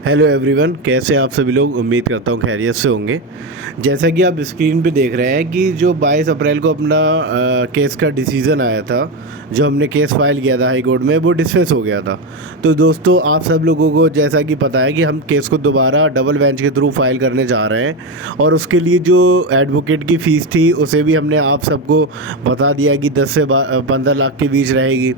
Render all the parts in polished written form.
Hello everyone, कैसे आप सभी लोग। उम्मीद करता हूँ खैरियत से होंगे। जैसा कि आप स्क्रीन पे देख रहे हैं कि जो 22 अप्रैल को अपना केस का डिसीज़न आया था, जो हमने केस फाइल किया था हाई कोर्ट में, वो डिसमिस हो गया था। तो दोस्तों, आप सब लोगों को जैसा कि पता है कि हम केस को दोबारा डबल बेंच के थ्रू फाइल करने जा रहे हैं, और उसके लिए जो एडवोकेट की फ़ीस थी उसे भी हमने आप सबको बता दिया कि 10 से 15 लाख के बीच रहेगी।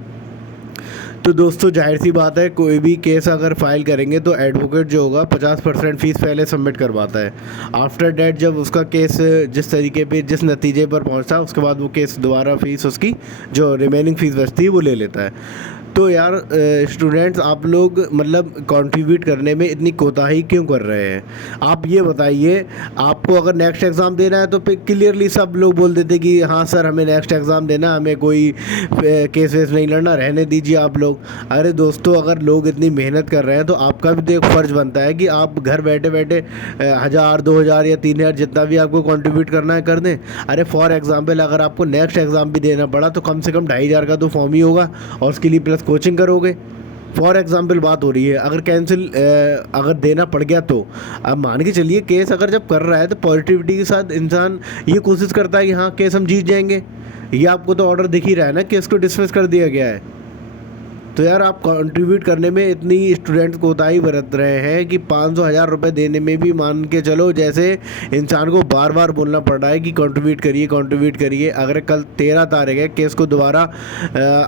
तो दोस्तों, जाहिर सी बात है, कोई भी केस अगर फाइल करेंगे तो एडवोकेट जो होगा 50% फ़ीस पहले सबमिट करवाता है। आफ्टर डेट जब उसका केस जिस तरीके पे जिस नतीजे पर पहुंचता है, उसके बाद वो केस दोबारा फ़ीस उसकी जो रिमेनिंग फ़ीस बचती है वो ले लेता है। तो यार स्टूडेंट्स, आप लोग मतलब कंट्रीब्यूट करने में इतनी कोताही क्यों कर रहे हैं? आप ये बताइए। आपको अगर नेक्स्ट एग्ज़ाम देना है तो फिर क्लियरली सब लोग बोल देते कि हाँ सर, हमें नेक्स्ट एग्ज़ाम देना, हमें कोई केस वेस नहीं लड़ना, रहने दीजिए आप लोग। अरे दोस्तों, अगर लोग इतनी मेहनत कर रहे हैं तो आपका भी तो एक फ़र्ज़ बनता है कि आप घर बैठे बैठे 1000 2000 या 3000 जितना भी आपको कंट्रीब्यूट करना है कर दें। अरे फॉर एग्ज़ाम्पल, अगर आपको नेक्स्ट एग्ज़ाम भी देना पड़ा तो कम से कम 2500 का तो फॉर्म ही होगा, और उसके लिए प्लस कोचिंग करोगे। फॉर एग्ज़ाम्पल बात हो रही है, अगर कैंसिल अगर देना पड़ गया तो अब मान के चलिए, केस अगर जब कर रहा है तो पॉजिटिविटी के साथ इंसान ये कोशिश करता है कि हाँ केस हम जीत जाएंगे। ये आपको तो ऑर्डर दिख ही रहा है ना, केस को डिसमिस कर दिया गया है। तो यार, आप कंट्रीब्यूट करने में इतनी स्टूडेंट्स कोताही बरत रहे हैं कि 500 1000 रुपये देने में भी मान के चलो, जैसे इंसान को बार बार बोलना पड़ रहा है कि कंट्रीब्यूट करिए कंट्रीब्यूट करिए। अगर कल 13 तारीख है, केस को दोबारा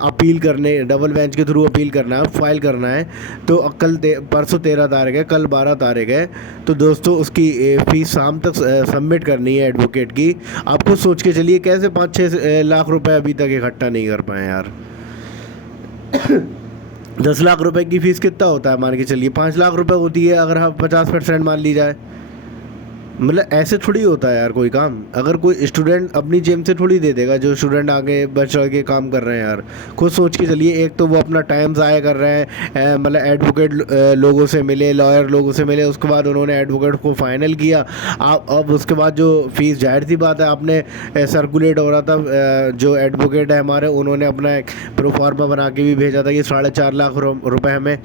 अपील करने डबल बेंच के थ्रू अपील करना है, फाइल करना है, तो कल परसों 13 तारीख है, कल 12 तारीख है। तो दोस्तों, उसकी फ़ीस शाम तक सबमिट करनी है एडवोकेट की। आपको सोच के चलिए, कैसे 5-6 लाख रुपए अभी तक इकट्ठा नहीं कर पाए यार। 10 लाख रुपए की फ़ीस कितना होता है? मान के चलिए 5 लाख रुपए होती है, अगर हम 50% मान ली जाए। मतलब ऐसे थोड़ी होता है यार कोई काम। अगर कोई स्टूडेंट अपनी जेब से थोड़ी दे देगा, जो स्टूडेंट आगे बढ़ चढ़ के काम कर रहे हैं यार। खुद सोच के चलिए, एक तो वो अपना टाइम ज़ाया कर रहे हैं, मतलब एडवोकेट लोगों से मिले, लॉयर लोगों से मिले, उसके बाद उन्होंने एडवोकेट को फाइनल किया। आप अब उसके बाद जो फीस, जाहिर सी बात है, आपने सर्कुलेट हो रहा था, जो एडवोकेट है हमारे, उन्होंने अपना एक प्रोफार्मा बना के भी भेजा था कि 4.5 लाख रुपए हमें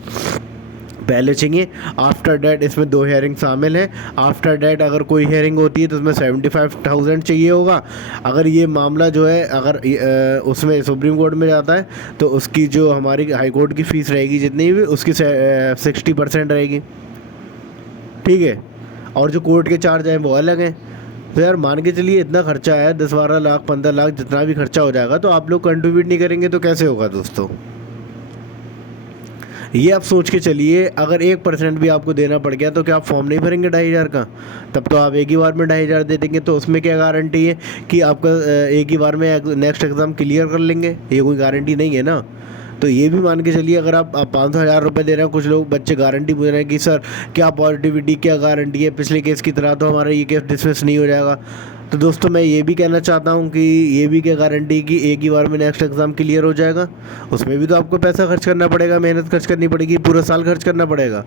पहले चाहिए। आफ्टर डेट इसमें 2 हेयरिंग शामिल हैं। आफ्टर डेट अगर कोई हेयरिंग होती है तो उसमें 75,000 चाहिए होगा। अगर ये मामला जो है, अगर उसमें सुप्रीम कोर्ट में जाता है तो उसकी जो हमारी हाई कोर्ट की फ़ीस रहेगी जितनी भी, उसकी 60% रहेगी। ठीक है, और जो कोर्ट के चार्ज हैं वो अलग हैं। तो यार मान के चलिए, इतना खर्चा है, 10-12 लाख 15 लाख जितना भी खर्चा हो जाएगा, तो आप लोग कंट्रीब्यूट नहीं करेंगे तो कैसे होगा दोस्तों? ये आप सोच के चलिए, अगर 1% भी आपको देना पड़ गया तो क्या आप फॉर्म नहीं भरेंगे 2500 का? तब तो आप एक ही बार में 2500 दे देंगे, तो उसमें क्या गारंटी है कि आपका एक ही बार में नेक्स्ट एग्ज़ाम क्लियर कर लेंगे? ये कोई गारंटी नहीं है ना। तो ये भी मान के चलिए, अगर आप 500 1000 रुपये दे रहे हैं, कुछ लोग बच्चे गारंटी पूछ रहे हैं कि सर क्या पॉजिटिविटी, क्या गारंटी है, पिछले केस की तरह तो हमारा ये केस डिसमिस नहीं हो जाएगा। तो दोस्तों, मैं ये भी कहना चाहता हूँ कि ये भी क्या गारंटी कि एक ही बार में नेक्स्ट एग्ज़ाम क्लियर हो जाएगा? उसमें भी तो आपको पैसा खर्च करना पड़ेगा, मेहनत खर्च करनी पड़ेगी, पूरा साल खर्च करना पड़ेगा।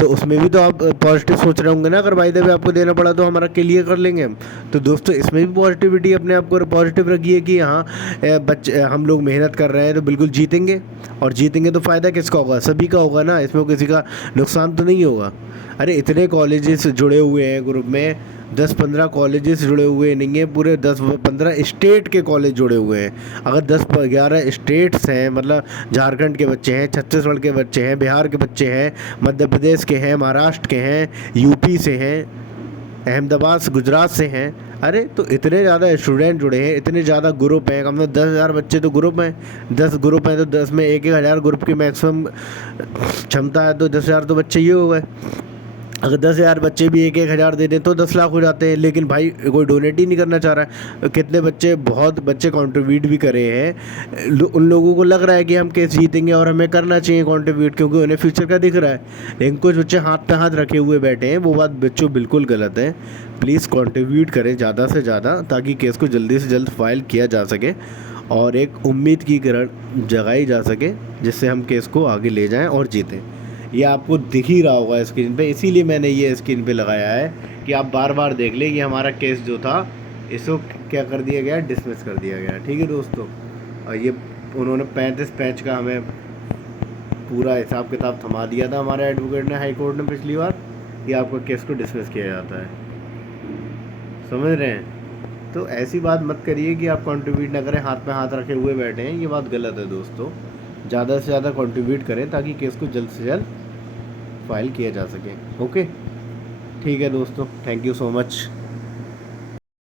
तो उसमें भी तो आप पॉजिटिव सोच रहे होंगे ना, अगर बाय द वे आपको देना पड़ा तो हमारा क्लियर कर लेंगे हम। तो दोस्तों, इसमें भी पॉजिटिविटी अपने आप को पॉजिटिव रखिए कि हाँ, बच्चे हम लोग मेहनत कर रहे हैं तो बिल्कुल जीतेंगे। और जीतेंगे तो फ़ायदा किसका होगा? सभी का होगा ना, इसमें किसी का नुकसान तो नहीं होगा। अरे इतने कॉलेजेस जुड़े हुए हैं ग्रुप में, 10-15 कॉलेजेस जुड़े हुए नहीं हैं, पूरे 10-15 स्टेट के कॉलेज जुड़े हुए हैं। अगर 10-11 स्टेट्स हैं, मतलब झारखंड के बच्चे हैं, छत्तीसगढ़ के बच्चे हैं, बिहार के बच्चे हैं, मध्य प्रदेश के हैं, महाराष्ट्र के हैं, यूपी से हैं, अहमदाबाद से, गुजरात से हैं। अरे तो इतने ज़्यादा स्टूडेंट जुड़े हैं, इतने ज़्यादा ग्रुप हैं, कम से कम 10,000 बच्चे तो ग्रुप हैं। 10 ग्रुप हैं तो 10 में 1-1 हज़ार ग्रुप की मैक्सिमम क्षमता है, तो 10,000 तो बच्चे ही हो गए। अगर 10,000 बच्चे भी 1-1 हज़ार दे दें तो 10 लाख हो जाते हैं। लेकिन भाई कोई डोनेट ही नहीं करना चाह रहा है। कितने बच्चे, बहुत बच्चे कंट्रीब्यूट भी करे हैं। उन लोगों को लग रहा है कि हम केस जीतेंगे और हमें करना चाहिए कंट्रीब्यूट, क्योंकि उन्हें फ्यूचर का दिख रहा है। लेकिन कुछ बच्चे हाथ पे हाथ रखे हुए बैठे हैं, वो बात बच्चों बिल्कुल गलत है। प्लीज़ कंट्रीब्यूट करें ज़्यादा से ज़्यादा, ताकि केस को जल्दी से जल्द फाइल किया जा सके और एक उम्मीद की किरण जगाई जा सके, जिससे हम केस को आगे ले जाएं और जीतें। ये आपको दिख ही रहा होगा स्क्रीन पे, इसीलिए मैंने ये स्क्रीन पे लगाया है कि आप बार बार देख लें। ये हमारा केस जो था, इसको क्या कर दिया गया? डिसमिस कर दिया गया। ठीक है दोस्तों, और ये उन्होंने 35 पेज का हमें पूरा हिसाब किताब थमा दिया था हमारे एडवोकेट ने हाई कोर्ट ने पिछली बार कि आपका केस को डिसमिस किया जाता है। समझ रहे हैं? तो ऐसी बात मत करिए कि आप कंट्रीब्यूट ना करें, हाथ में हाथ रखे हुए बैठे हैं, ये बात गलत है दोस्तों। ज़्यादा से ज़्यादा कंट्रीब्यूट करें ताकि केस को जल्द से जल्द फाइल किया जा सके। ओके, ठीक है दोस्तों, थैंक यू सो मच।